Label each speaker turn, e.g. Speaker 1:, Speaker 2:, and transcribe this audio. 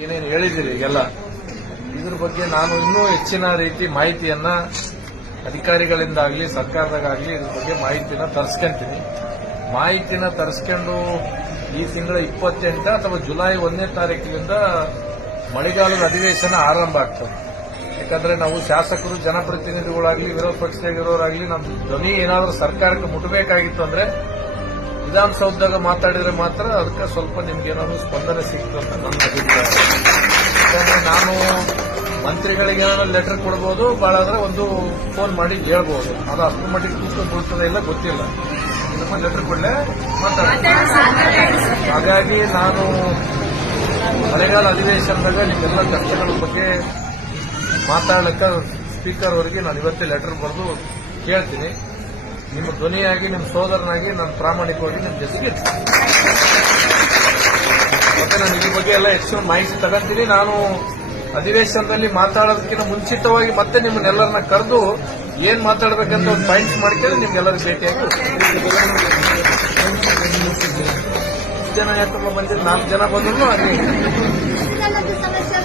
Speaker 1: ಏನೇನು ಹೇಳಿದಿರಿ ಈಗೆಲ್ಲ ಇದ್ರ ಬಗ್ಗೆ ನಾನು ಇನ್ನೂ ಹೆಚ್ಚಿನ ರೀತಿ ಮಾಹಿತಿಯನ್ನ ಅಧಿಕಾರಿಗಳಿಂದಾಗಲಿ ಸರ್ಕಾರದಾಗಲಿ ಇದ್ರ ಬಗ್ಗೆ ಮಾಹಿತಿನ ತರಿಸ್ಕೊಂತೀನಿ. ಮಾಹಿತಿನ ತರಿಸ್ಕೊಂಡು ಈ ತಿಂಗಳ ಇಪ್ಪತ್ತೆಂಟ ಅಥವಾ ಜುಲೈ ಒಂದನೇ ತಾರೀಕಿನಿಂದ ಮಳೆಗಾಲದ ಅಧಿವೇಶನ ಆರಂಭ ಆಗ್ತದೆ. ಯಾಕಂದ್ರೆ ನಾವು ಶಾಸಕರು, ಜನಪ್ರತಿನಿಧಿಗಳಾಗಲಿ, ವಿರೋಧ ಪಕ್ಷದಾಗಿರೋರಾಗಲಿ ನಮ್ಮ ಧ್ವನಿ ಏನಾದರೂ ಸರ್ಕಾರಕ್ಕೆ ಮುಟ್ಟಬೇಕಾಗಿತ್ತು ಅಂದ್ರೆ ವಿಧಾನಸೌಧದಾಗ ಮಾತಾಡಿದ್ರೆ ಮಾತ್ರ ಅದಕ್ಕೆ ಸ್ವಲ್ಪ ನಿಮ್ಗೆ ಏನಾದ್ರು ಸ್ಪಂದನೆ ಸಿಕ್ತು ಅಂತ ನನ್ನ ಅಭಿಪ್ರಾಯ. ನಾನು ಮಂತ್ರಿಗಳಿಗೆ ಲೆಟರ್ ಕೊಡ್ಬೋದು ಭಾಳ ಅಂದ್ರೆ ಒಂದು ಫೋನ್ ಮಾಡಿ ಹೇಳ್ಬೋದು. ಅದು ಅಷ್ಟು ಮಟ್ಟಿಗೆ ತೂಕ ಇಲ್ಲ ಗೊತ್ತಿಲ್ಲ. ನಿಮ್ಮ ಲೆಟರ್ ಕೊಡ್ಲೆ ಹಾಗಾಗಿ ನಾನು ಮಳೆಗಾಲ ಅಧಿವೇಶನದಾಗ ನಿಮ್ಮೆಲ್ಲ ಚರ್ಚೆಗಳ ಬಗ್ಗೆ ಮಾತಾಡಲಿಕ್ಕೆ ಸ್ಪೀಕರ್ ಅವರಿಗೆ ನಾನು ಇವತ್ತೇ ಲೆಟರ್ ಬರೆದು ಕೇಳ್ತೀನಿ. ನಿಮ್ಮ ಧ್ವನಿಯಾಗಿ, ನಿಮ್ಮ ಸೋದರನಾಗಿ ನಾನು ಪ್ರಾಮಾಣಿಕವಾಗಿ ನಿಮ್ಮ ಜೊತೆಗೆ. ಮತ್ತೆ ನಾನು ಇದ್ರ ಬಗ್ಗೆ ಎಲ್ಲ ಹೆಚ್ಚಿನ ಮಾಹಿತಿ ತಗೊಂತೀನಿ. ನಾನು ಅಧಿವೇಶನದಲ್ಲಿ ಮಾತಾಡೋದಕ್ಕಿಂತ ಮುಂಚಿತವಾಗಿ ಮತ್ತೆ ನಿಮ್ಮನ್ನೆಲ್ಲರನ್ನ ಕರೆದು ಏನ್ ಮಾತಾಡಬೇಕಂತ ಒಂದು ಪಾಯಿಂಟ್ಸ್ ಮಾಡ್ಕೊಂಡು ನಿಮ್ಗೆಲ್ಲರಿಗೂ ಭೇಟಿಯಾಗಿ ಜನ ಯಾಕಪ್ಪ ಬಂದಿದ್ದು ನಾಲ್ಕು ಜನ ಬಂದ್ರು
Speaker 2: ಅಲ್ಲಿ ಸಮಸ್ಯೆ